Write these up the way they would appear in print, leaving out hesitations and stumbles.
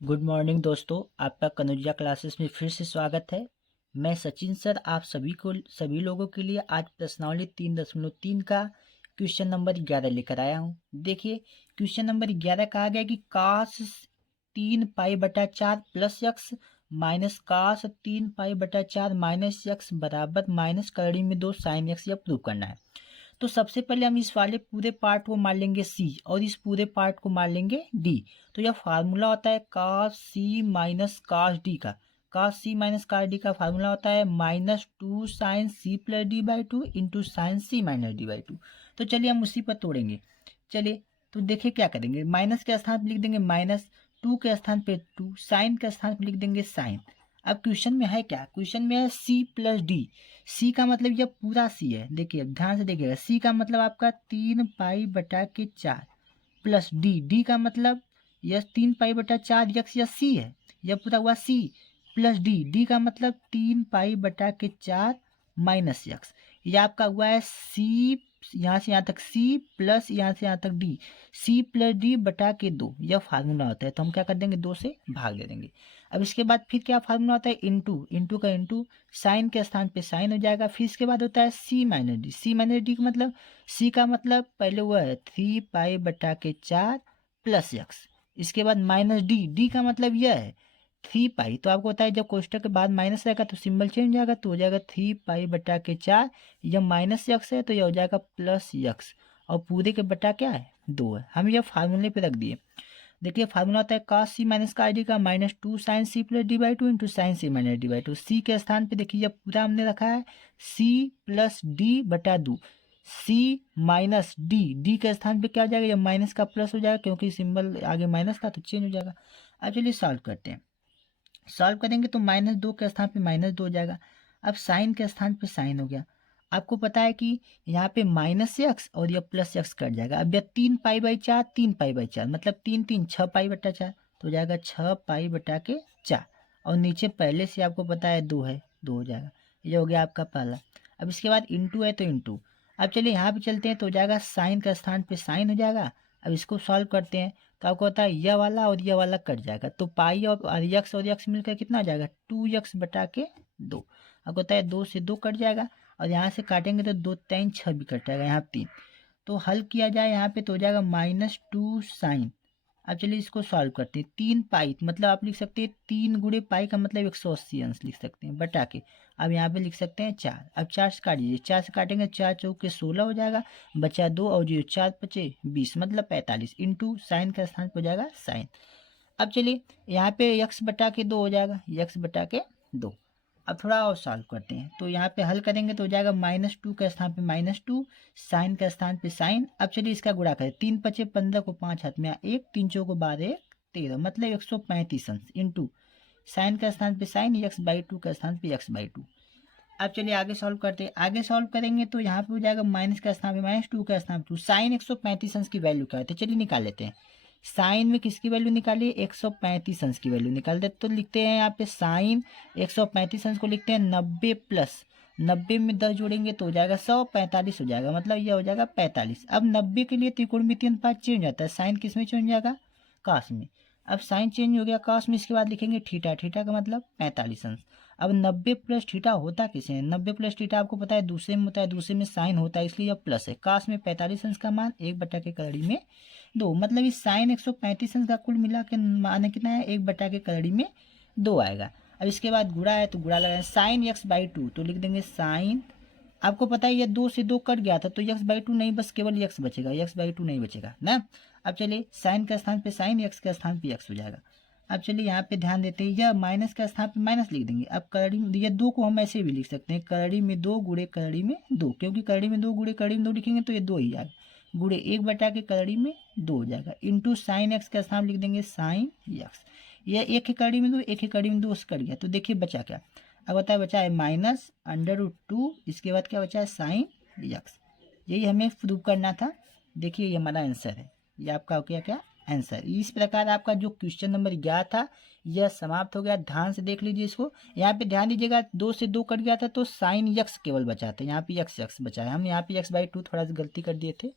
Good morning दोस्तों, आपका Kanaujia classes में फिर से स्वागत है। मैं सचिन सर आप सभी लोगों के लिए आज प्रश्नावली 3.3 का क्वेश्चन नंबर 11 लेकर आया हूँ। देखिए क्वेश्चन नंबर 11 कहा गया कि काश 3 पाई/4 प्लस यक्स माइनस काश 3 पाई/4 माइनस यक्स बराबर माइनस कड़ी में 2 साइन यक्स यह प्रूव करना है। तो सबसे पहले हम इस वाले पूरे पार्ट को मान लेंगे सी और इस पूरे पार्ट को मान लेंगे डी। तो यह फार्मूला होता है कास सी माइनस कास डी का। Cos C minus cos D का फार्मूला होता है -2 sine C plus D by two into sine C minus D by two. तो चलिए हम उसी पर तोड़ेंगे। चलिए तो देखिए क्या करेंगे, माइनस के स्थान पर लिख देंगे माइनस, टू के स्थान पे टू, साइन के स्थान पर लिख देंगे साइन। अब क्वेश्चन में है क्या, क्वेश्चन में है सी प्लस डी। सी का मतलब यह पूरा सी है, देखिए ध्यान से देखिएगा। सी का मतलब आपका 3 पाई/4 प्लस डी, डी का मतलब यह 3 पाई/4 यक्स यह सी है, यह पूरा हुआ सी प्लस डी, डी का मतलब 3 पाई/4 माइनस यक्स। यह आपका हुआ है सी, यहाँ से यहाँ तक सी प्लस यहाँ से यहाँ तक डी, सी प्लस डी बटा के 2, यह फार्मूला होता है। तो हम क्या कर देंगे, 2 से भाग दे देंगे। अब इसके बाद फिर क्या फार्मूला होता है, इंटू, इंटू का इंटू, साइन के स्थान पे साइन हो जाएगा। फिर इसके बाद होता है सी माइनस डी, सी माइनस डी का मतलब, सी का मतलब पहले हुआ है 3 पाई/4 प्लस यक्स, इसके बाद माइनस डी, डी का मतलब यह है 3 पाई। तो आपको होता है जब कोष्टक के बाद माइनस रहेगा तो सिंबल चेंज हो जाएगा, तो हो जाएगा 3 पाई/4, यह माइनस यक्स है तो यह हो जाएगा प्लस यक्स, और पूरे के बटा क्या है 2 है। हम यह फार्मूले पे रख दिए। देखिए फार्मूला होता है cos सी माइनस का डी का -2 sine C plus D by two into sine C minus D by two. C के स्थान पे देखिए यह पूरा हमने रखा है सी प्लस डी बटा 2, सी माइनस डी, डी के स्थान पे क्या हो जाएगा, यह माइनस का प्लस हो जाएगा क्योंकि सिंबल आगे माइनस था तो चेंज हो जाएगा। अब चलिए सॉल्व करते हैं। सॉल्व करेंगे तो -2 के स्थान पे -2 हो जाएगा। अब साइन के स्थान पे साइन हो गया। आपको पता है कि यहाँ पे माइनस यक्स और यह प्लस यक्स कट जाएगा। अब यह 3 पाई/4, 3 पाई/4 मतलब 3 6 पाई/4, तो हो जाएगा 6 पाई/4, और नीचे पहले से आपको पता है 2 है, 2 हो जाएगा। ये हो गया आपका पहला। अब इसके बाद इंटू है तो इंटू। अब चलिए यहाँ पे चलते हैं तो हो जाएगा साइन का स्थान पे साइन हो जाएगा। अब इसको सॉल्व करते हैं तो आपको होता है यह वाला और यह वाला कट जाएगा, तो पाई और यक्स मिलकर कितना हो जाएगा 2x बटा के 2। आपको होता है 2 से 2 कट जाएगा, और यहाँ से काटेंगे तो 2 3 6 भी कट जाएगा, यहाँ 3। तो हल किया जाए यहाँ पे तो हो जाएगा -2 साइन। अब चलिए इसको सॉल्व करते हैं। 3 पाई मतलब आप लिख सकते हैं 3 × पाई का मतलब 180 अंश लिख सकते हैं बटा के। अब यहाँ पे लिख सकते हैं 4। अब 4 से काट दीजिए, 4 से काटेंगे 4 चौके 16 हो जाएगा, बचा 2 और 0 4 पचे 20 मतलब 45 इंटू साइन का स्थान पर हो जाएगा साइन। अब चलिए यहाँ पे यक्स बटा के 2 हो जाएगा, यक्स बटा के 2। अब थोड़ा और सॉल्व करते हैं तो यहाँ पे हल करेंगे तो हो जाएगा -2 के स्थान पे -2, साइन के स्थान पे साइन। अब चलिए इसका गुणा करें, 3 पचे 15 को 5 हाथ में 1, 3 चौको 12 13 मतलब 135 अंश इंटू साइन का स्थान पे साइन, x/2 का स्थान पे x/2। अब चलिए आगे सॉल्व करते हैं। आगे सॉल्व करेंगे तो यहाँ पे हो जाएगा माइनस का स्थान पे -2 का स्थान पे 2, साइन 135 अंश की वैल्यू क्या होती है, चलिए निकाल लेते हैं। साइन में किसकी वैल्यू निकालिए, 135 अंश की वैल्यू निकाल दे। तो लिखते हैं यहाँ पे साइन 135 अंश को लिखते हैं 90 प्लस 90 में 10 जोड़ेंगे तो हो जाएगा 100, 45 हो जाएगा, मतलब यह हो जाएगा 45। अब 90 के लिए त्रिकोणमितीय अनुपात चेंज हो जाता है, साइन किस में चेंज हो जाएगा, कास में। अब साइन चेंज हो गया कास में, इसके बाद लिखेंगे थीटा, थीटा का मतलब 45 अंश। अब 90 प्लस थीटा होता किसे है, 90 प्लस थीटा आपको पता है दूसरे में होता है, दूसरे में साइन होता है इसलिए यह प्लस है। कास में 45 अंश का मान 1 बटा के कड़ी में 2, मतलब इस साइन 135 अंश का कुल मिला के मान कितना है 1 बटा के कड़ी में 2 आएगा। अब इसके बाद गुणा है तो गुणा लगाए, साइन x/2 तो लिख देंगे साइन, आपको पता है ये 2 से 2 कट गया था तो x/2 नहीं, बस केवल x बचेगा, x/2 नहीं बचेगा ना। अब चलिए साइन का स्थान पे साइन, x का स्थान पे x हो जाएगा। अब चलिए यहाँ पे ध्यान देते हैं, यह माइनस का स्थान पे माइनस लिख देंगे। अब कड़ी में ये 2 को हम ऐसे भी लिख सकते हैं, कड़ी में 2 गुणे कड़ी में 2, क्योंकि कड़ी में 2 गुणे कड़ी में 2 लिखेंगे तो ये 2 ही आएगा, गुणे 1 बटा के कड़ी में 2 हो जाएगा, इंटू साइन x का स्थान लिख देंगे साइन x। यह 1 की कड़ी में 2, 1 की कड़ी में 2 से कट गया, तो देखिए बचा क्या, अब बता बचा है -√2, इसके बाद क्या बचा है साइन x। यही हमें प्रूव करना था। देखिए ये हमारा आंसर है, ये आपका हो गया क्या आंसर। इस प्रकार आपका जो क्वेश्चन नंबर 11 था यह समाप्त हो गया। ध्यान से देख लीजिए इसको, यहाँ पे ध्यान दीजिएगा 2 से 2 कट गया था तो साइन x केवल बचा था, यहाँ पे x बचा है, हम यहाँ पे x/2 थोड़ा सा गलती कर दिए थे।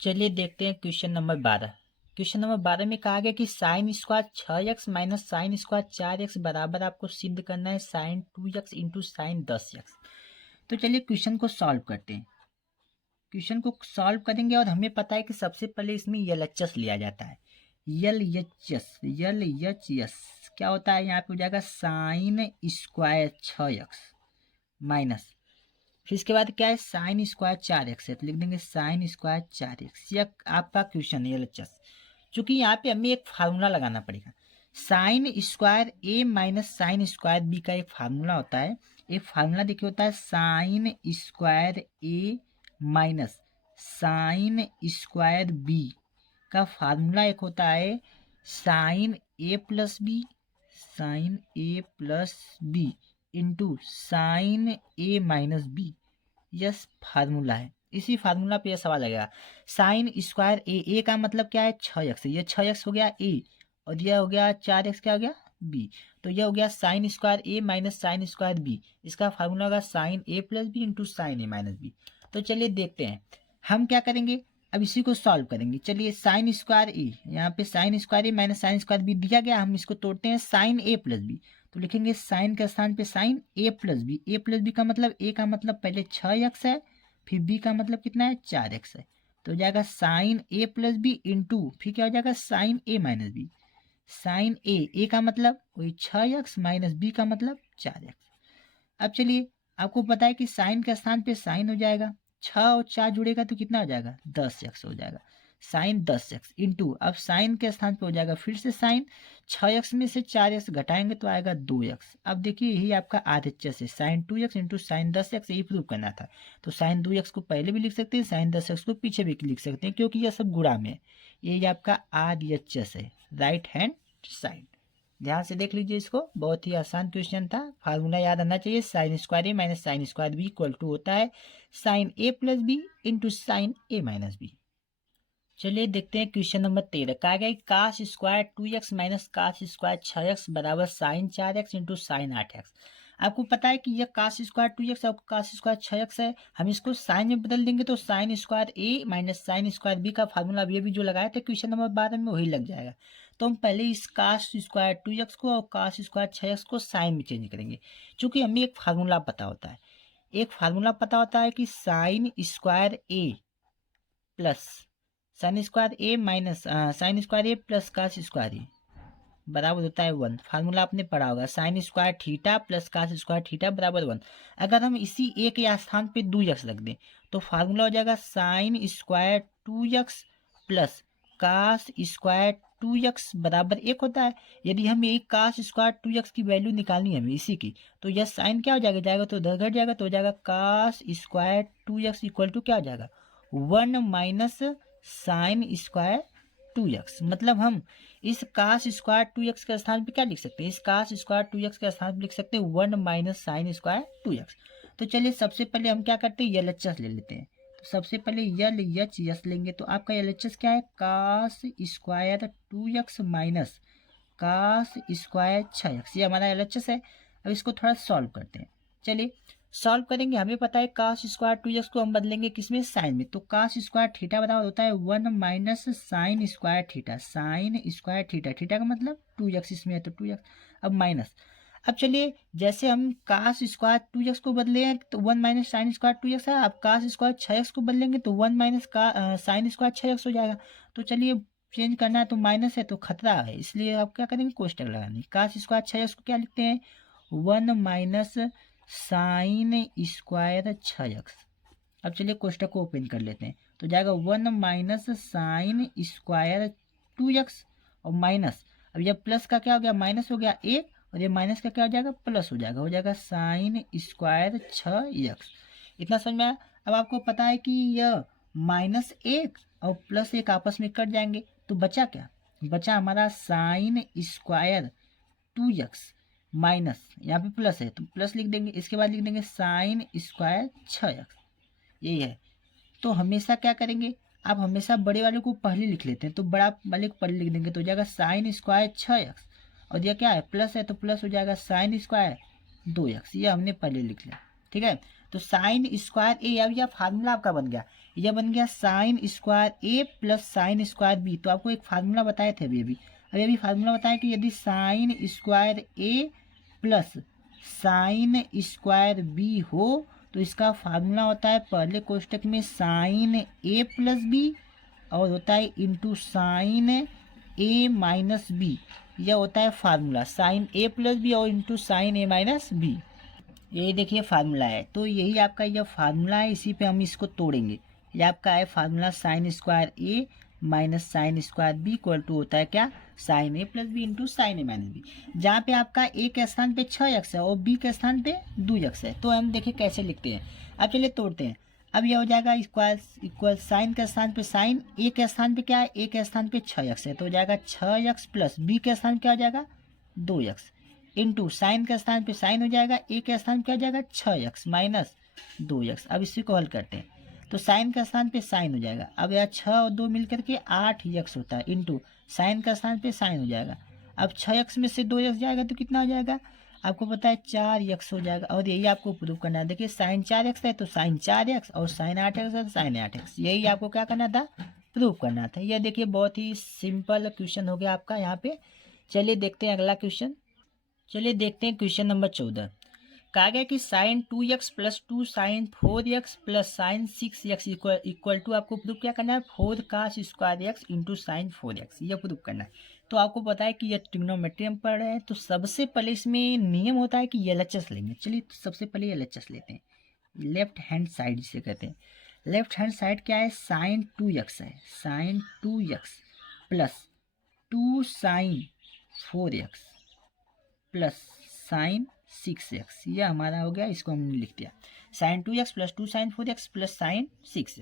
चलिए देखते हैं क्वेश्चन नंबर 12। क्वेश्चन नंबर 12 में कहा गया कि sine square 6x minus sine square 4x बराबर आपको सिद्ध करना है sine 2x into sine 10x। तो चलिए क्वेश्चन को सॉल्व करते हैं। क्वेश्चन को सॉल्व करेंगे और हमें पता है कि सबसे पहले इसमें LHS लिया जाता है। LHS क्या होता है, यहाँ पे हो जाएगा साइन स्क्वायर 6x माइनस, फिर इसके बाद क्या है साइन स्क्वायर 4x है, तो लिख देंगे साइन स्क्वायर 4x। यह आपका क्वेश्चन है LHS। चूंकि यहाँ पे हमें एक फार्मूला लगाना पड़ेगा, sign square A minus sine square B का एक फार्मूला होता है। एक फार्मूला देखिए होता है sign square A minus sine square B का फार्मूला एक होता है sine A plus B into sine A minus B. Yes formula है। इसी फार्मूला पे यह सवाल लगेगा। साइन स्क्वायर ए का मतलब क्या है 6x, ये 6x हो गया ए और यह हो गया 4x क्या हो गया बी। तो यह हो गया sign square A minus sine square B, इसका फार्मूला होगा sign A plus B into sine A minus B. तो चलिए देखते हैं हम क्या करेंगे, अब इसी को सॉल्व करेंगे। चलिए साइन स्क्वायर ए, यहाँ पे sign square A minus sine square B दिया गया, हम इसको तोड़ते हैं साइन ए प्लस बी। तो लिखेंगे साइन के स्थान पे sign A plus B. A plus B का मतलब ए का मतलब पहले 6x है, फिर बी का मतलब कितना है 4x है। तो हो जाएगा sign A plus B into फिर क्या हो जाएगा sign A minus B. Sign ए का मतलब वही 6x माइनस बी का मतलब 4x। अब चलिए आपको पता है कि साइन के स्थान पे साइन हो जाएगा, 6 और 4 जुड़ेगा तो कितना हो जाएगा 10x हो जाएगा। साइन 10x इंटू अब साइन के स्थान पे हो जाएगा फिर से साइन, 6x में से 4x घटाएंगे तो आएगा 2x। अब देखिए यही आपका RHS है, sine 2x into sine 10x, यही प्रूव करना था। तो साइन 2x को पहले भी लिख सकते हैं, साइन 10x को पीछे भी लिख सकते हैं, क्योंकि यह सब गुणा में है। ये आपका RHS है, राइट हैंड साइड। ध्यान से देख लीजिए इसको, बहुत ही आसान क्वेश्चन था। फार्मूला याद आना चाहिए, sine square A minus sine square B equal to होता है sine A plus B into sine A minus B. चलिए देखते हैं क्वेश्चन नंबर 13। कहा गया cos square 2x minus cos square 6x बराबर sign 4x into sine 8x। आपको पता है कि यह कास स्क्वायर 2x और कास स्क्वायर 6x है, हम इसको साइन में बदल देंगे तो sign square A minus sine square B का फार्मूला अभी अभी जो लगाए थे क्वेश्चन नंबर 12 में वही लग जाएगा। तो हम पहले इस कास स्क्वायर 2x को और कास स्क्वायर 6x को साइन में चेंज करेंगे, चूंकि हमें एक फार्मूला पता होता है। एक फार्मूला पता होता है कि sine square A plus sine square A minus sine square A plus cos square A बराबर होता है 1। फार्मूला आपने पढ़ा होगा, sine square theta plus cos square theta बराबर 1। अगर हम इसी ए के स्थान पे 2x रख दें तो फार्मूला हो जाएगा sine square 2x plus cos square 2x बराबर 1 होता है। यदि हमें एक कास स्क्वायर 2x की वैल्यू निकालनी है हमें इसी की, तो यह साइन क्या हो जाएगा तो उधर घट जाएगा, तो हो जाएगा कास स्क्वायर 2x इक्वल टू क्या हो जाएगा 1 माइनस साइन स्क्वायर 2x। मतलब हम इस कास स्क्वायर 2x के स्थान पे क्या लिख सकते हैं, इस कास स्क्वायर 2x के स्थान पे लिख सकते हैं 1 माइनस साइन स्क्वायर 2x। तो चलिए सबसे पहले हम क्या करते हैं LHS ले लेते हैं। तो सबसे पहले LHS लेंगे तो आपका LHS क्या है cos square 2x minus cos square 6x, ये हमारा LHS है। अब इसको थोड़ा सॉल्व करते हैं। चलिए सॉल्व करेंगे, हमें पता है कास स्क्वायर 2x को हम बदलेंगे किसमें साइन में, तो कास स्क्वायर थीटा बराबर होता है 1 minus sine square theta. Sign square theta, theta का मतलब 2x इसमें है तो 2x, अब माइनस। अब चलिए जैसे हम कास स्क्वायर 2x को बदले हैं तो 1 माइनस साइन स्क्वायर 2x है, अब कास स्क्वायर 6x को बदलेंगे तो 1 माइनस का साइन स्क्वायर 6x हो जाएगा। तो चलिए चेंज करना है तो माइनस है तो खतरा है, इसलिए आप क्या करेंगे कोष्टक लगाएंगे। कास स्क्वायर 6x को क्या लिखते हैं 1 माइनस साइन स्क्वायर 6x। अब चलिए कोष्टक को ओपन कर लेते हैं तो जाएगा 1 माइनस साइन स्क्वायर 2x और माइनस, अब यह प्लस का क्या हो गया माइनस हो गया 1 और ये माइनस का क्या हो जाएगा प्लस हो जाएगा साइन स्क्वायर 6x। इतना समझ में आया। अब आपको पता है कि यह -1 और +1 आपस में कट जाएंगे तो बचा क्या, बचा हमारा साइन स्क्वायर 2x माइनस, यहाँ पे प्लस है तो प्लस लिख देंगे, इसके बाद लिख देंगे साइन स्क्वायर 6x, यही है। तो हमेशा क्या करेंगे, आप हमेशा बड़े वाले को पहले लिख लेते हैं तो बड़ा वाले को पहले लिख देंगे तो हो जाएगा साइन स्क्वायर 6x और यह क्या है प्लस है तो प्लस हो जाएगा साइन स्क्वायर 2x, ये हमने पहले लिख लिया। ठीक है, तो साइन स्क्वायर ए, अब यह फार्मूला आपका बन गया, यह बन गया sign square A plus sine square B. तो आपको एक फार्मूला बताए थे अभी फार्मूला बताया कि यदि sign square A plus sine square B हो तो इसका फार्मूला होता है पहले कोष्टक में साइन ए प्लस बी और होता है into sine A minus B. यह होता है formula sign A plus B और into sine A minus B. यही देखिए फार्मूला है, तो यही आपका यह फार्मूला है, इसी पे हम इसको तोड़ेंगे। यह आपका है formula sine square A minus sine square B equal to होता है क्या, sine A plus B into sine A minus B. जहाँ पे आपका ए के स्थान पे 6x है और बी के स्थान पे 2x है, तो हम देखिए कैसे लिखते हैं। अब चलिए तोड़ते हैं। अब यह हो जाएगा इक्वल साइन के स्थान पे साइन, ए के स्थान पे क्या है, ए के स्थान पे 6x है, तो हो जाएगा 6x प्लस बी के स्थान क्या हो जाएगा 2x इंटू साइन के स्थान पे साइन हो जाएगा, ए के स्थान क्या हो जाएगा 6x माइनस 2x। अब इसी को हल करते हैं तो साइन का स्थान पे साइन हो जाएगा, अब यह 6 और 2 मिलकर के 8x होता है इंटू साइन का स्थान पे साइन हो जाएगा। अब 6x में से 2x जाएगा तो कितना हो जाएगा, आपको पता है 4x हो जाएगा। और यही आपको प्रूव करना है, देखिए साइन 4x है तो साइन 4x और साइन 8x है तो साइन 8x। यही आपको क्या करना था, प्रूव करना था। यह देखिए बहुत ही सिंपल क्वेश्चन हो गया आपका यहाँ पे। चलिए देखते हैं अगला क्वेश्चन। चलिए देखते हैं क्वेश्चन नंबर 14। कहा गया कि sine 2x plus 2 sine 4x plus sine 6x equal to, आपको प्रूफ क्या करना है 4 cos square x into sine 4x, यह प्रूफ करना है। तो आपको पता है कि यह ट्रिग्नोमेट्री में पढ़ रहे हैं, तो सबसे पहले इसमें नियम होता है कि एलएचएस लेंगे। चलिए तो सबसे पहले एलएचएस लेते हैं, लेफ्ट हैंड साइड जिसे कहते हैं। लेफ्ट हैंड साइड क्या है, साइन 2x है, sine 2x plus 2 sine 4x plus sine 6x, यह हमारा हो गया, इसको हमने लिख दिया sine 2x plus 2 sine 4x plus sine 6x,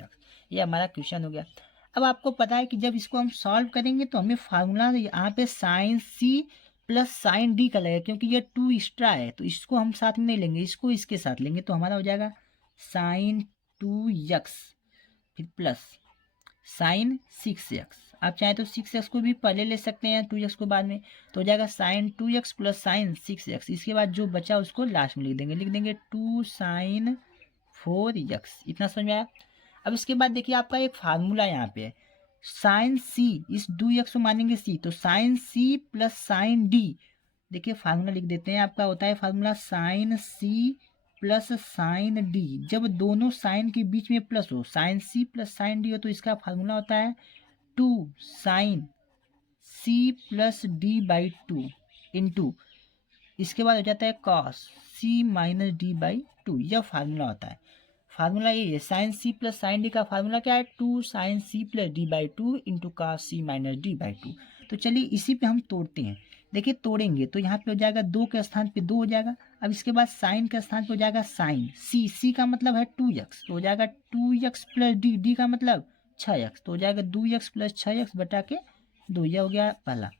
यह हमारा क्वेश्चन हो गया। अब आपको पता है कि जब इसको हम सॉल्व करेंगे तो हमें फार्मूला यहाँ पे sine C plus sine D का लगेगा, क्योंकि ये 2 एक्स्ट्रा है तो इसको हम साथ में नहीं लेंगे, इसको इसके साथ लेंगे, तो हमारा हो जाएगा साइन 2x फिर प्लस साइन 6x। आप चाहें तो 6x को भी पहले ले सकते हैं, 2x को बाद में, तो हो जाएगा sign 2x plus sine 6x। इसके बाद जो बचा उसको लास्ट में लिख देंगे 2 साइन 4x। इतना समझ में आया। अब इसके बाद देखिए आपका एक फार्मूला यहाँ पे है, साइन सी, इस 2x को मानेंगे सी, तो sine C plus sine D. देखिए फार्मूला लिख देते हैं, आपका होता है formula sine C plus sine D. जब दोनों साइन के बीच में प्लस हो, sine C plus sine D हो, तो इसका फार्मूला होता है 2 sine C plus D by 2 into, इसके बाद हो जाता है cos C minus D by 2। यह फार्मूला होता है। फार्मूला ये है, sine C plus sine D का फार्मूला क्या है 2 sine C plus D by 2 into cos C minus D by 2। तो चलिए इसी पे हम तोड़ते हैं। देखिए तोड़ेंगे तो यहाँ पे हो जाएगा 2 के स्थान पे 2 हो जाएगा। अब इसके बाद साइन के स्थान पे हो जाएगा साइन सी का मतलब है 2x, तो हो जाएगा 2x प्लस डी का मतलब 6x, तो हो जाएगा 2x प्लस 6x बटा के 2। यह हो गया पहला।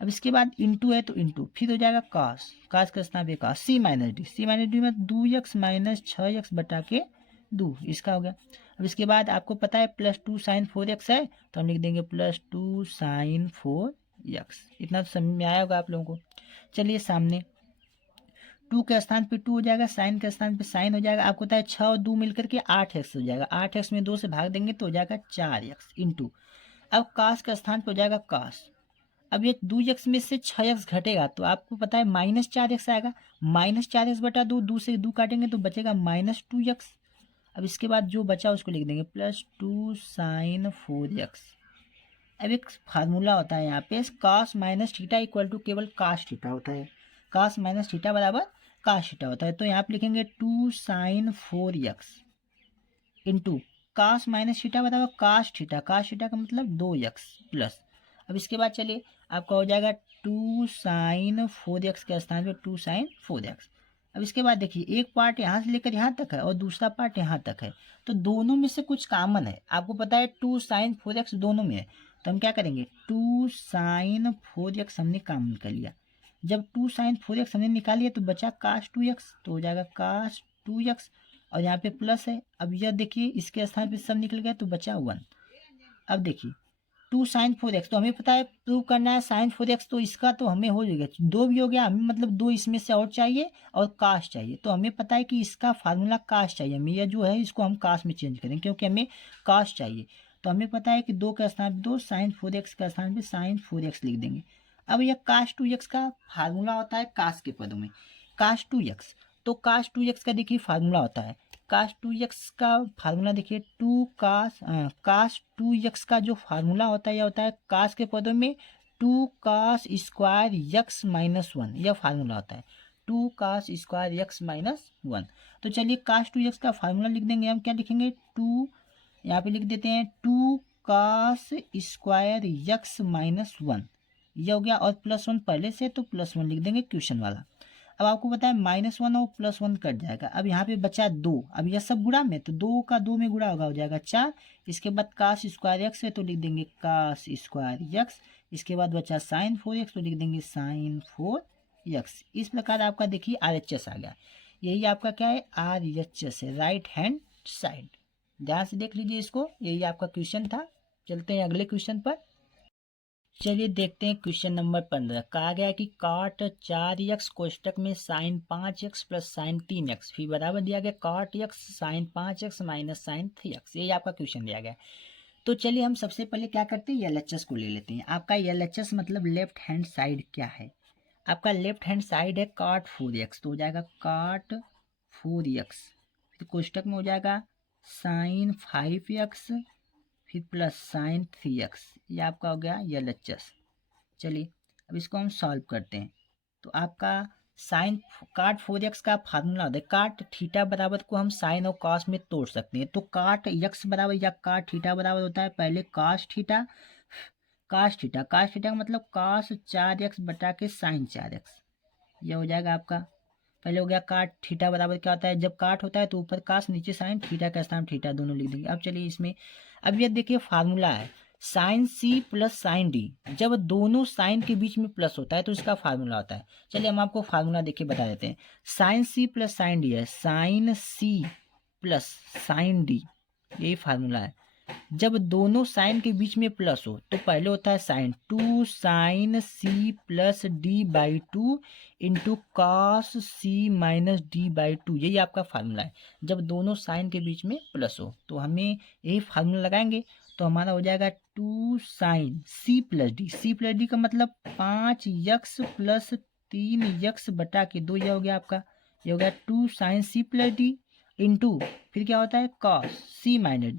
अब इसके बाद इंटू है तो इंटू, फिर हो जाएगा कास का स्थान पे कास सी माइनस डी में 2x माइनस 6x बटा के 2, इसका हो गया। अब इसके बाद आपको पता है प्लस 2 साइन 4x है, तो हम लिख देंगे प्लस 2 साइन 4x। इतना तो समझ में आया होगा आप लोगों को। चलिए सामने 2 के स्थान पे 2 हो जाएगा, साइन के स्थान पे साइन हो जाएगा। आपको पता है 6 और 2 मिलकर के 8x हो जाएगा, 8x में 2 से भाग देंगे तो हो जाएगा 4x इंटू, अब कास का स्थान पे हो जाएगा कास। अब ये 2x में से 6x घटेगा तो आपको पता है माइनस 4x आएगा, माइनस 4x बटा 2 से 2 काटेंगे तो बचेगा माइनस 2x। अब इसके बाद जो बचा उसको लिख देंगे प्लस 2 साइन 4x। अब एक फार्मूला होता है यहाँ पे, कास माइनस थीटा इक्वल टू केवल कास थीटा होता है, कास माइनस थीटा बराबर कास थीटा होता है। तो यहाँ पे लिखेंगे 2 sine 4x into cos minus theta बराबर कास थीटा का मतलब 2x प्लस। अब इसके बाद चलिए आपका हो जाएगा 2 साइन 4x के स्थान पे 2 साइन 4x। अब इसके बाद देखिए एक पार्ट यहाँ से लेकर यहाँ तक है और दूसरा पार्ट यहाँ तक है, तो दोनों में से कुछ कॉमन है। आपको पता है 2 साइन 4x दोनों में है, तो हम क्या करेंगे 2 साइन 4x हमने कॉमन कर लिया। जब 2 साइन 4x हमने निकाल लिया तो बचा कास 2x, तो हो जाएगा कास 2x और यहाँ पे प्लस है। अब यह देखिए इसके स्थान पे सब निकल गया तो बचा 1। अब देखिए टू साइन 4x, तो हमें पता है प्रूव करना है साइन 4x, तो इसका तो हमें हो जाएगा 2 भी हो गया, हमें मतलब 2 इसमें से और चाहिए और काश चाहिए, तो हमें पता है कि इसका फार्मूला काश चाहिए हमें, यह जो है इसको हम काश में चेंज करेंगे क्योंकि हमें काश चाहिए। तो हमें पता है कि 2 के स्थान पर 2, साइन 4x के स्थान पर साइन 4x लिख देंगे। अब यह काश 2x का फार्मूला होता है काश के पदों में, काश 2x, तो काश 2x का देखिए फार्मूला होता है, काश 2x का फार्मूला देखिए काश 2x का जो फार्मूला होता है यह होता है काश के पदों में 2 काश स्क्वायर x माइनस 1, यह फार्मूला होता है 2 काश स्क्वायर x माइनस 1। तो चलिए काश 2x का फार्मूला लिख देंगे, हम क्या लिखेंगे 2, यहाँ पे लिख देते हैं 2 काश स्क्वायर x माइनस 1, यह हो गया, और +1 पहले से तो +1 लिख देंगे क्वेश्चन वाला। अब आपको पता है -1 और +1 कट जाएगा, अब यहाँ पे बचा 2, अब यह सब गुणा में, तो 2 का 2 में गुणा होगा, हो जाएगा 4, इसके बाद काश स्क्वायर x है तो लिख देंगे काश स्क्वायर x, इसके बाद बचा साइन 4x तो लिख देंगे साइन 4x। इस प्रकार आपका देखिए RHS आ गया, यही आपका क्या है RHS है, राइट हैंड साइड। ध्यान से देख लीजिए इसको, यही आपका क्वेश्चन था। चलते हैं अगले क्वेश्चन पर। चलिए देखते हैं क्वेश्चन नंबर 15। कहा गया कि काट 4x कोष्टक में sign 5x plus sign 3x, फिर बराबर दिया गया काट x sign 5x minus sign 3x, यही आपका क्वेश्चन दिया गया। तो चलिए हम सबसे पहले क्या करते हैं LHS को ले लेते हैं। आपका LHS मतलब लेफ्ट हैंड साइड क्या है, आपका लेफ्ट हैंड साइड है काट 4x, तो हो जाएगा काट 4x, फिर कोष्टक में हो जाएगा साइन 5x फिर प्लस साइन 3x, ये आपका हो गया LHS। चलिए अब इसको हम सॉल्व करते हैं। तो आपका साइन काट 4x का फार्मूला होता है काट थीटा बराबर को हम साइन और कॉस में तोड़ सकते हैं, तो काट x बराबर या काट थीटा बराबर होता है पहले काश थीटा, काश थीटा का मतलब काश 4x बटा के साइन 4x, यह हो जाएगा आपका। पहले हो गया काट थीटा बराबर क्या होता है, जब काट होता है तो ऊपर काश नीचे साइन, थीटा का स्थान थीटा दोनों लिख देंगे। अब चलिए इसमें, अब ये देखिए फार्मूला है sine C plus sine D, जब दोनों साइन के बीच में प्लस होता है तो इसका फार्मूला होता है। चलिए हम आपको फार्मूला देखिए बता देते हैं, sine C plus sine D है, sine C plus sine D, यही फार्मूला है। जब दोनों साइन के बीच में प्लस हो तो पहले होता है sine 2 sine C plus D/2 into cos C minus D/2, यही आपका फार्मूला है। जब दोनों साइन के बीच में प्लस हो तो हमें यही फार्मूला लगाएंगे, तो हमारा हो जाएगा 2 साइन C प्लस D का मतलब 5x प्लस 3x बटा के 2, यह हो गया आपका, यह हो गया 2 sine C plus D into फिर क्या होता है कॉस C माइनस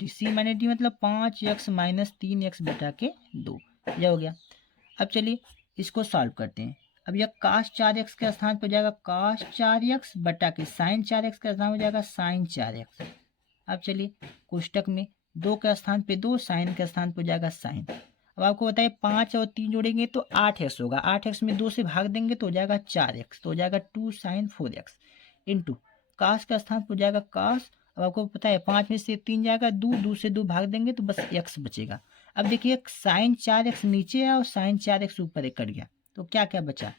D मतलब 5x माइनस 3x बटा के 2, यह हो गया। अब चलिए इसको सॉल्व करते हैं। अब यह काश 4x के स्थान पर जाएगा काश 4x बटा के साइन 4x का स्थान हो जाएगा साइन 4x। अब चलिए कोष्टक में 2 के स्थान पे 2, साइन के स्थान पर जाएगा साइन। अब आपको बताइए 5 और 3 जोड़ेंगे तो 8x होगा, 8x में 2 से भाग देंगे तो हो जाएगा 4x, तो हो जाएगा 2 साइन 4x इंटू काश का स्थान पर जाएगा काश। अब आपको पता है 5 में से 3 जाएगा 2 से 2 भाग देंगे तो बस x बचेगा। अब देखिए साइन 4x नीचे है और साइन 4x ऊपर एक कट गया, तो क्या क्या बचा,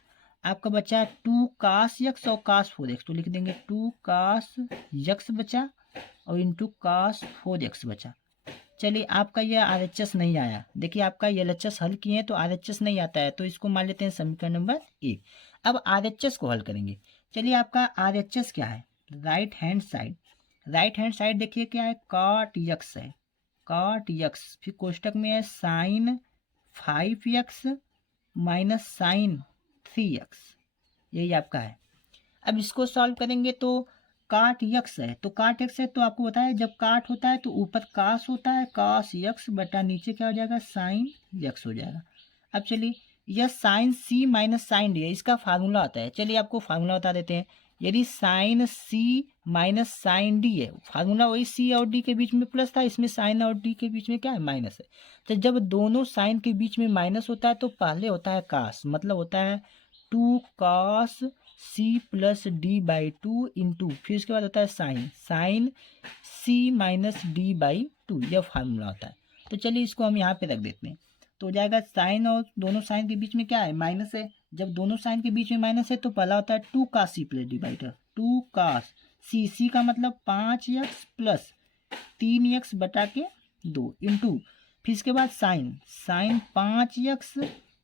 आपका बचा 2 काश x और काश 4x, तो लिख देंगे 2 काश x बचा और इंटू काश 4x बचा। चलिए आपका यह RHS नहीं आया, देखिए आपका LHS हल किए हैं तो RHS नहीं आता है, तो इसको मान लेते हैं समीकरण नंबर 1। अब RHS को हल करेंगे। चलिए आपका RHS क्या है, राइट हैंड साइड देखिए क्या है काट x है, काट x, फिर कोष्टक में है sign 5x minus sign 3x, यही आपका है। अब इसको सॉल्व करेंगे तो काट x है, तो काट x है तो आपको बताया जब काट होता है तो ऊपर काश होता है, काश x बटा नीचे क्या हो जाएगा साइन x हो जाएगा। अब चलिए यह sine C minus sine D है, इसका फार्मूला आता है। चलिए आपको फार्मूला बता देते हैं, यदि sine C minus sine D है, फार्मूला वही C और D के बीच में प्लस था, इसमें साइन और D के बीच में क्या है माइनस है। तो जब दोनों साइन के बीच में माइनस होता है तो पहले होता है काश, मतलब होता है 2 काश C प्लस D/2 इंटू फिर उसके बाद होता है साइन C माइनस D/2, यह फार्मूला होता है। तो चलिए इसको हम यहाँ पे रख देते हैं, तो हो जाएगा साइन और दोनों साइन के बीच में क्या है माइनस है, जब दोनों साइन के बीच में माइनस है तो पहला होता है 2 काश C प्लस D/2, 2 काश C का मतलब 5x प्लस 3x बटा के 2 इंटू फिर इसके बाद sign, sign 5x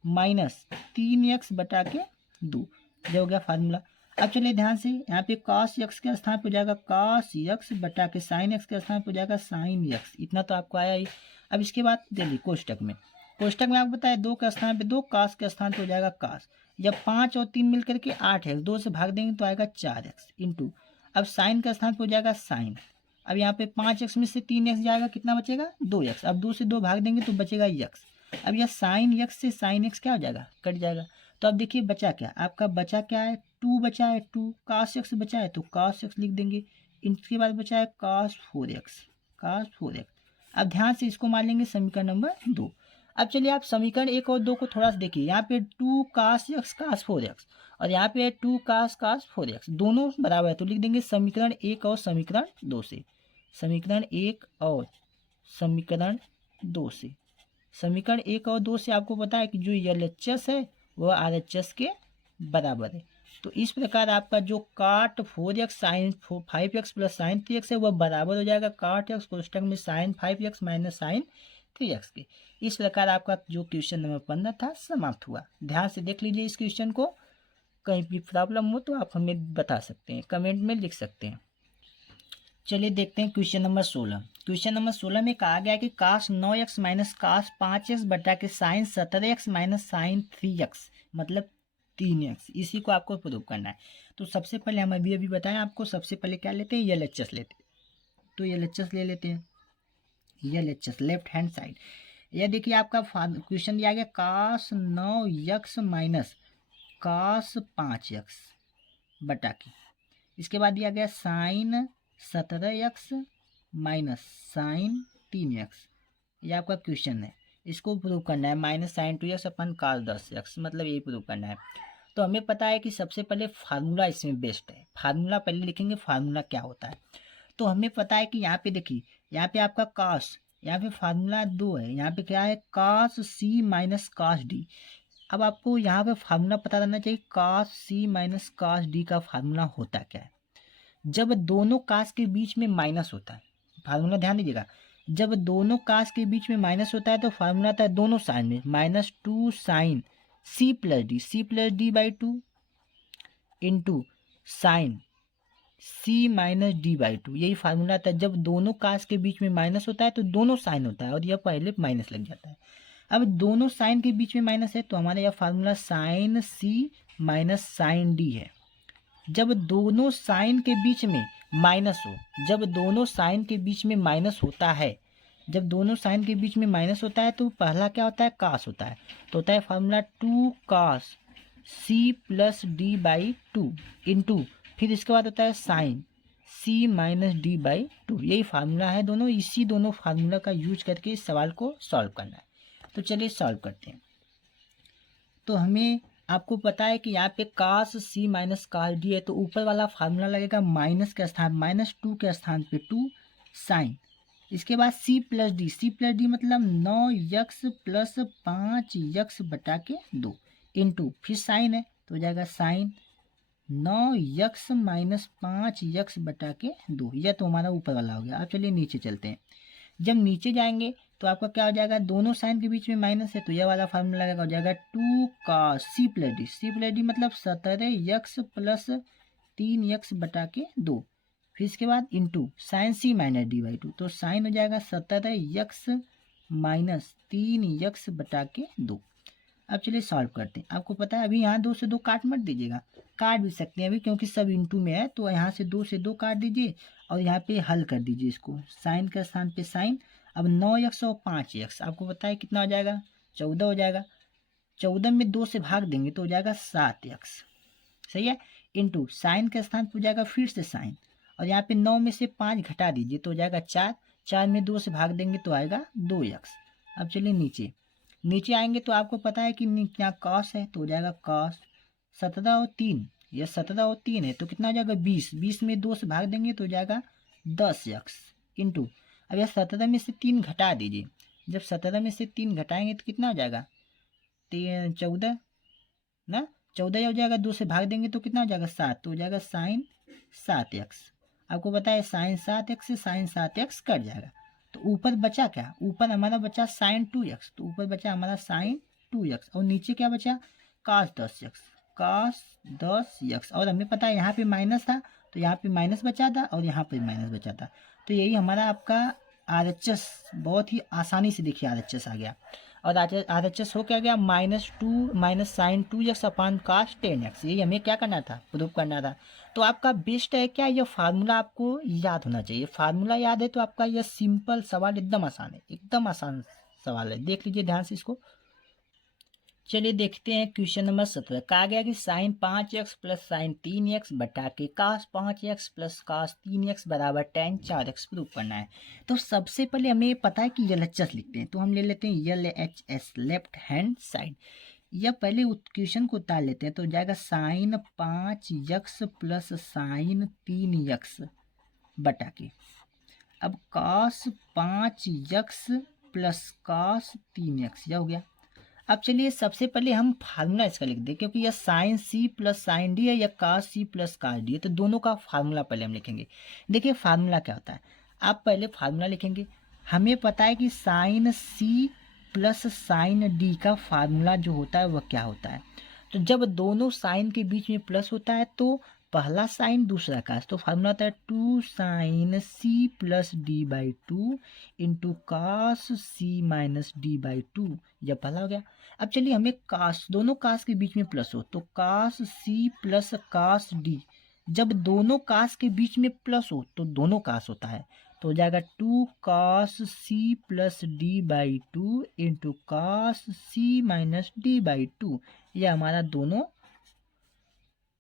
minus 3x बटा के 2, ये हो गया फार्मूला। अब चलिए ध्यान से, यहाँ पे cos x के स्थान पे हो जाएगा cos x बटा के sin x के स्थान पे हो जाएगा sin x, इतना तो आपको आया ही। अब इसके बाद चलिए कोष्टक में, कोष्टक में आपको बताया 2 के स्थान पे 2, cos के स्थान पे हो जाएगा cos। जब 5 और 3 मिल करके 8 है, 2 से भाग देंगे तो आएगा 4x इंटू, अब sin का स्थान पे हो जाएगा sin। अब यहाँ पे 5x में से 3x जाएगा, कितना बचेगा 2x। अब 2 से 2 भाग देंगे तो बचेगा x। अब यह sin x से sin x क्या हो जाएगा, कट जाएगा। तो अब देखिए बचा क्या, आपका बचा क्या है, 2 बचा है, 2 cos x बचा है तो cos x लिख देंगे। इनके बाद बचा है cos 4x, cos 4x। अब ध्यान से इसको मान लेंगे समीकरण नंबर 2। अब चलिए आप समीकरण 1 और 2 को थोड़ा सा देखिए, यहाँ पे 2 cos x cos 4x और यहाँ पे 2 cos 4x, दोनों बराबर है तो लिख देंगे समीकरण 1 और समीकरण 2 से, समीकरण 1 और समीकरण 2 से। समीकरण 1 और 2 से आपको पता है कि जो LHS है वह RHS के बराबर है। तो इस प्रकार आपका जो cot 4x sin 5x plus sin 3x है वह बराबर हो जाएगा cot x कोष्टक में sin 5x minus sin 3x के। इस प्रकार आपका जो क्वेश्चन नंबर 15 था समाप्त हुआ। ध्यान से देख लीजिए इस क्वेश्चन को, कहीं भी प्रॉब्लम हो तो आप हमें बता सकते हैं, कमेंट में लिख सकते हैं। चलिए देखते हैं क्वेश्चन नंबर 16। क्वेश्चन नंबर 16 में कहा गया कि cos 9x minus cos 5x बटा के sin 17x minus sin 3x मतलब 3x, इसी को आपको प्रूव करना है। तो सबसे पहले हम अभी बताएं आपको, सबसे पहले क्या लेते हैं, LHS लेते हैं। तो LHS ले लेते हैं, LHS लेफ्ट हैंड साइड। यह देखिए आपका क्वेश्चन दिया गया cos 9x minus cos 5x बटा के, इसके बाद दिया गया sin 17x minus sin 3x, ये आपका क्वेश्चन है। इसको प्रूव करना है माइनस sin 2x अपन cos 10x, मतलब ये प्रूव करना है। तो हमें पता है कि सबसे पहले फार्मूला इसमें बेस्ट है, फार्मूला पहले लिखेंगे, फार्मूला क्या होता है। तो हमें पता है कि यहाँ पे देखिए, यहाँ पे आपका cos, यहाँ पे फार्मूला 2 है, यहाँ पे क्या है cos c minus cos d। अब आपको यहाँ पे फार्मूला पता रहना चाहिए, cos c minus cos d का फार्मूला होता क्या है। जब दोनों कास के बीच में माइनस होता है, फार्मूला ध्यान दीजिएगा, जब दोनों कास के बीच में माइनस होता है तो फार्मूला आता है दोनों साइन में minus 2 sine c plus D by 2 into sine c minus D by 2, यही फार्मूला आता है। जब दोनों कास के बीच में माइनस होता है तो दोनों साइन होता है और यह पहले माइनस लग जाता है। अब दोनों साइन के बीच में माइनस है तो हमारा यह formula sine c minus sine D है। जब दोनों साइन के बीच में माइनस हो, जब दोनों साइन के बीच में माइनस होता है, जब दोनों साइन के बीच में माइनस होता है तो पहला क्या होता है, कास होता है। तो होता है formula 2 cos c plus D by 2 into, फिर इसके बाद होता है sine c minus D by 2, यही फार्मूला है दोनों। इसी दोनों फार्मूला का यूज करके इस सवाल को सॉल्व करना है। तो चलिए सॉल्व करते हैं। तो हमें आपको पता है कि यहाँ पे cos c minus cos d है तो ऊपर वाला फार्मूला लगेगा माइनस के स्थान, माइनस 2 के स्थान पे 2 साइन, इसके बाद c प्लस डी मतलब 9x प्लस 5x बटा के 2 इंटू, फिर साइन है तो हो जाएगा साइन 9x माइनस 5x बटा के 2, यह तो हमारा ऊपर वाला हो गया। अब चलिए नीचे चलते हैं। जब नीचे जाएंगे तो आपका क्या हो जाएगा, दोनों साइन के बीच में माइनस है तो यह वाला फार्मूला लगेगा, हो जाएगा 2 cos c प्लस डी मतलब 17x प्लस 3x बटा के 2, फिर इसके बाद into sine c minus D by 2, तो साइन हो जाएगा 17x माइनस 3x बटा के 2। अब चलिए सॉल्व करते हैं। आपको पता है अभी यहाँ 2 से 2 काट मत दीजिएगा, काट भी सकते हैं अभी क्योंकि सब इंटू में है, तो यहाँ से 2 से 2 काट दीजिए और यहाँ पे हल कर दीजिए इसको, साइन का स्थान पे साइन। अब 9x और 5x आपको पता है कितना हो जाएगा, 14 हो जाएगा। 14 में 2 से भाग देंगे तो हो जाएगा 7x, सही है, इंटू साइन के स्थान पर हो जाएगा फिर से साइन, और यहाँ पे 9 में से 5 घटा दीजिए तो हो जाएगा 4, 4 में 2 से भाग देंगे तो आएगा 2x। अब चलिए नीचे आएंगे तो आपको पता है कि यहाँ कॉस है तो हो जाएगा कॉस 17 और 3, यह 17 और 3 है तो कितना हो जाएगा 20, 20 में 2 से भाग देंगे तो हो जाएगा 10x इंटू, अब यह 17 में से 3 घटा दीजिए, जब 17 में से 3 घटाएंगे तो कितना हो जाएगा 14 ना, 14 हो जाएगा, 2 से भाग देंगे तो कितना हो जाएगा 7, तो हो जाएगा साइन 7x। आपको पता है साइन 7x से साइन 7x कट जाएगा। तो ऊपर बचा क्या, ऊपर हमारा बचा साइन 2x, तो ऊपर बचा हमारा साइन 2x और नीचे क्या बचा cos 10x, cos 10x। और हमें पता है यहाँ पे माइनस था तो यहाँ पे माइनस बचा था और यहाँ पे माइनस बचा था। तो यही हमारा आपका RHS, बहुत ही आसानी से देखिए RHS आ गया। और RHS हो क्या गया, -2 माइनस साइन 2x अपान cos 10x। यही हमें क्या करना था, प्रूव करना था। तो आपका बेस्ट है क्या, ये फार्मूला आपको याद होना चाहिए। फार्मूला याद है तो आपका यह सिंपल सवाल एकदम आसान है, एकदम आसान सवाल है। देख लीजिए ध्यान से इसको। चलिए देखते हैं क्वेश्चन नंबर 17। कहा गया कि sign 5x plus sign 3x बटा के कास 5x प्लस कास 3x बराबर tan 4x प्रूव करना है। तो सबसे पहले हमें पता है कि LHS लिखते हैं, तो हम ले लेते हैं LHS, लेफ्ट हैंड साइड। या पहले क्वेश्चन को उतार लेते हैं तो हो जाएगा sign 5x plus sign 3x बटा के, अब कास 5x प्लस कास 3x, यह हो गया। अब चलिए सबसे पहले हम फार्मूला इसका लिख दें, क्योंकि यह sine C plus sine D है या कास सी प्लस कास डी है, तो दोनों का फार्मूला पहले हम लिखेंगे। देखिए फार्मूला क्या होता है, आप पहले फार्मूला लिखेंगे। हमें पता है कि sine C plus sine D का फार्मूला जो होता है वह क्या होता है। तो जब दोनों साइन के बीच में प्लस होता है तो पहला साइन दूसरा कास, तो फार्मूला होता है 2 sine C plus D by 2 into cos C minus D by 2, यह पहला हो गया। अब चलिए हमें कास, दोनों कास के बीच में प्लस हो तो कास सी प्लस कास डी, जब दोनों कास के बीच में प्लस हो तो दोनों कास होता है, तो हो जाएगा 2 cos C plus D by 2 into cos C minus D by 2। यह हमारा दोनों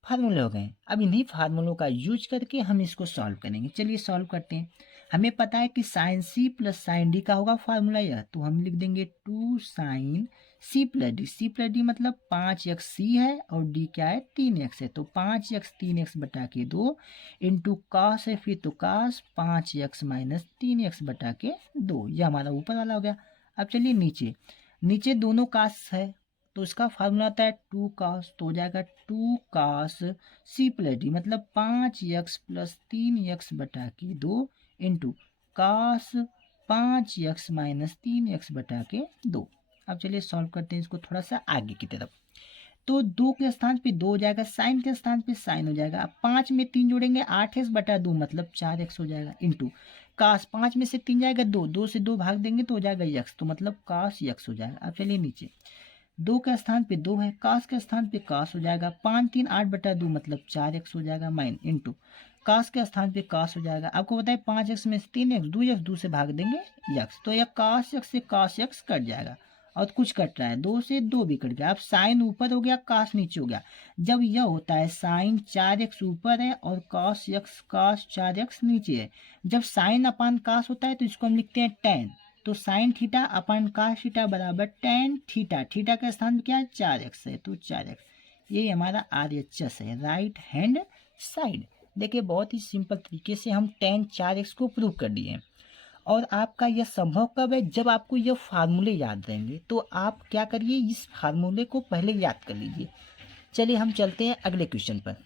फार्मूले हो गए। अब इन्हीं फार्मूलों का यूज करके हम इसको सॉल्व करेंगे। चलिए सॉल्व करते हैं। हमें पता है कि sine C plus sine D का होगा फार्मूला यह, तो हम लिख देंगे 2 sine C plus D. C plus D मतलब 5x सी है और डी क्या है 3x है, तो 5x 3x बटा के 2 इंटू कास है फिर तो कास 5x माइनस 3x बटा के 2, यह हमारा ऊपर वाला हो गया। अब चलिए नीचे, नीचे दोनों कास है तो इसका फार्मूला आता है 2 कास, तो हो जाएगा 2 कास सी प्लस डी मतलब 5x प्लस 3x बटा के 2 इंटू कास 5x माइनस 3x बटा के 2। अब चलिए सॉल्व करते हैं इसको थोड़ा सा आगे की तरफ। तो 2 के स्थान पे 2 हो जाएगा, साइन के स्थान पे साइन हो जाएगा। अब 5 में 3 जोड़ेंगे 8x बटा 2 मतलब 4x हो जाएगा, इंटू कास 5 में से 3 जाएगा 2, 2 से 2 भाग देंगे तो हो जाएगा x, तो मतलब कास x हो जाएगा। अब चलिए नीचे, 2 के स्थान पे 2 है, कास के स्थान पे कास हो जाएगा, 5 3 8 बटा 2 मतलब 4x हो जाएगा माइन इंटू कास के स्थान पे कास हो जाएगा। आपको बताए 5x में से 3x 2x 2 से भाग देंगे x, तो यह कास x से कास x कट जाएगा और कुछ कट रहा है, 2 से 2 भी कट गया। अब साइन ऊपर हो गया कास नीचे हो गया। जब यह होता है साइन 4x ऊपर है और कास x कास 4x नीचे है, जब साइन अपान कास होता है तो इसको हम लिखते हैं टेन, तो साइन थीटा अपन कास थीटा बराबर टेन थीटा, थीटा का स्थान में क्या है 4x है तो 4x। ये हमारा RHS है, राइट हैंड साइड। देखिए बहुत ही सिंपल तरीके से हम tan 4x को प्रूव कर दिए हैं। और आपका यह संभव कब है, जब आपको यह फार्मूले याद रहेंगे। तो आप क्या करिए, इस फार्मूले को पहले याद कर लीजिए। चलिए हम चलते हैं अगले क्वेश्चन पर।